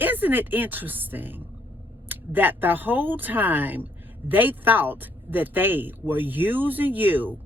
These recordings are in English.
Isn't it interesting that the whole time they thought that they were using you,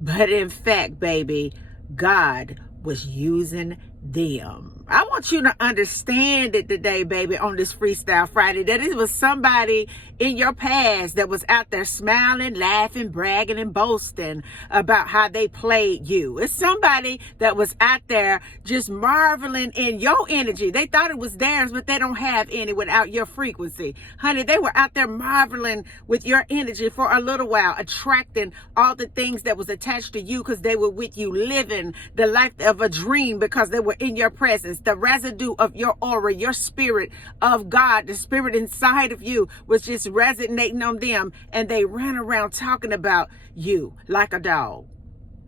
but in fact, baby, God was using them? I want you to understand it today, baby, on this Freestyle Friday, that it was somebody in your past that was out there smiling, laughing, bragging, and boasting about how they played you. It's somebody that was out there just marveling in your energy. They thought it was theirs, but they don't have any without your frequency. Honey, they were out there marveling with your energy for a little while, attracting all the things that was attached to you because they were with you, living the life of a dream because they were in your presence. The residue of your aura, your spirit of God, the spirit inside of you was just resonating on them, and they ran around talking about you like a dog.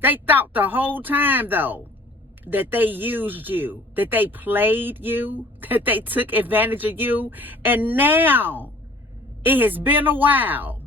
They thought the whole time, though, that they used you, that they played you, that they took advantage of you. And now it has been a while.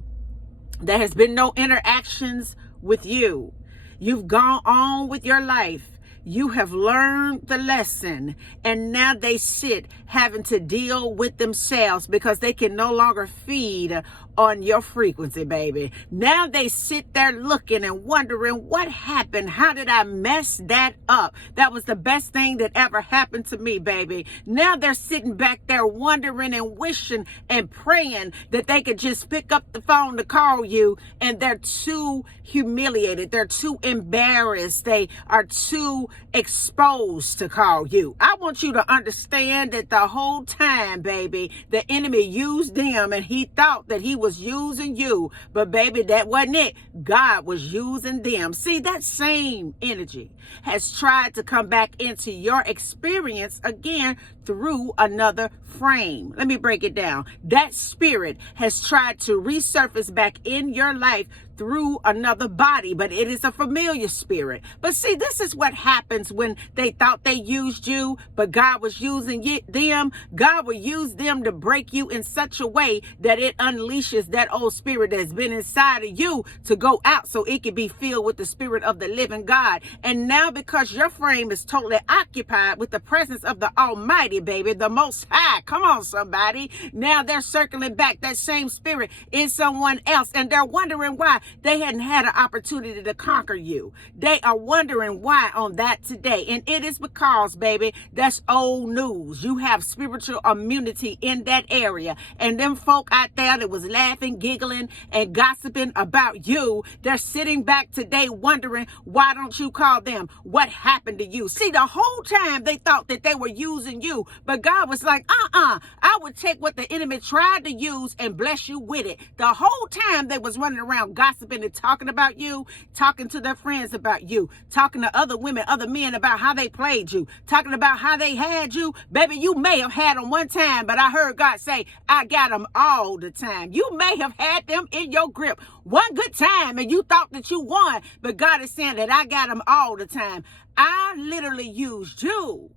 There has been no interactions with you. You've gone on with your life. You have learned the lesson, and now they sit having to deal with themselves because they can no longer feed on your frequency, baby. Now they sit there looking and wondering what happened. How did I mess that up? That was the best thing that ever happened to me, baby. Now they're sitting back there wondering and wishing and praying that they could just pick up the phone to call you, and they're too humiliated. They're too embarrassed. They are too exposed to call you. I want you to understand that the whole time, baby, the enemy used them, and he thought that he was using you, but baby, that wasn't it. God was using them. See, that same energy has tried to come back into your experience again through another frame. Let me break it down. That spirit has tried to resurface back in your life through another body, but it is a familiar spirit. But see, this is what happens when they thought they used you, but God was using them. God will use them to break you in such a way that it unleashes that old spirit that's been inside of you to go out so it can be filled with the spirit of the living God. And now because your frame is totally occupied with the presence of the Almighty, baby, the Most High, come on somebody, now they're circling back that same spirit in someone else, and they're wondering why they hadn't had an opportunity to conquer you. They are wondering why on that today. And it is because, baby, that's old news. You have spiritual immunity in that area. And them folk out there that was laughing, giggling, and gossiping about you, they're sitting back today wondering, why don't you call them? What happened to you? See, the whole time they thought that they were using you, but God was like, I would take what the enemy tried to use and bless you with it. The whole time they was running around gossiping and talking about you, talking to their friends about you, talking to other women, other men about how they played you, talking about how they had you. Baby, you may have had them one time, but I heard God say, I got them all the time. You may have had them in your grip one good time and you thought that you won, but God is saying that I got them all the time. I literally used you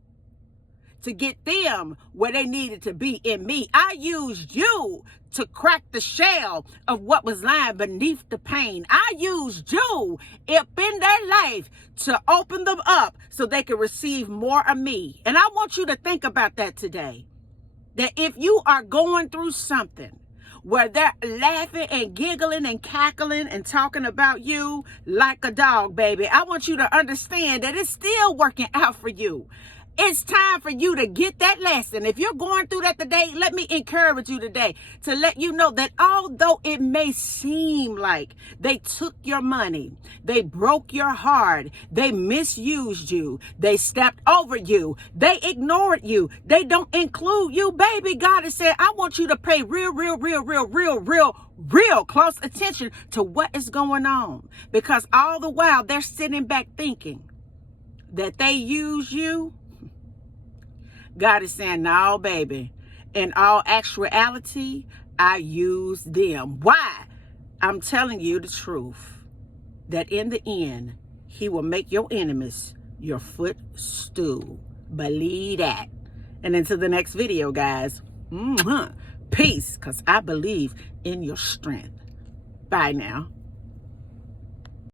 to get them where they needed to be in me. I used you to crack the shell of what was lying beneath the pain. I used you up in their life to open them up so they could receive more of me. And I want you to think about that today. That if you are going through something where they're laughing and giggling and cackling and talking about you like a dog, baby, I want you to understand that it's still working out for you. It's time for you to get that lesson. If you're going through that today, let me encourage you today to let you know that although it may seem like they took your money, they broke your heart, they misused you, they stepped over you, they ignored you, they don't include you, baby, God has said, I want you to pay real close attention to what is going on. Because all the while they're sitting back thinking that they use you, God is saying, no, baby. In all actuality, I use them. Why? I'm telling you the truth. That in the end, he will make your enemies your footstool. Believe that. And until the next video, guys. Peace, because I believe in your strength. Bye now.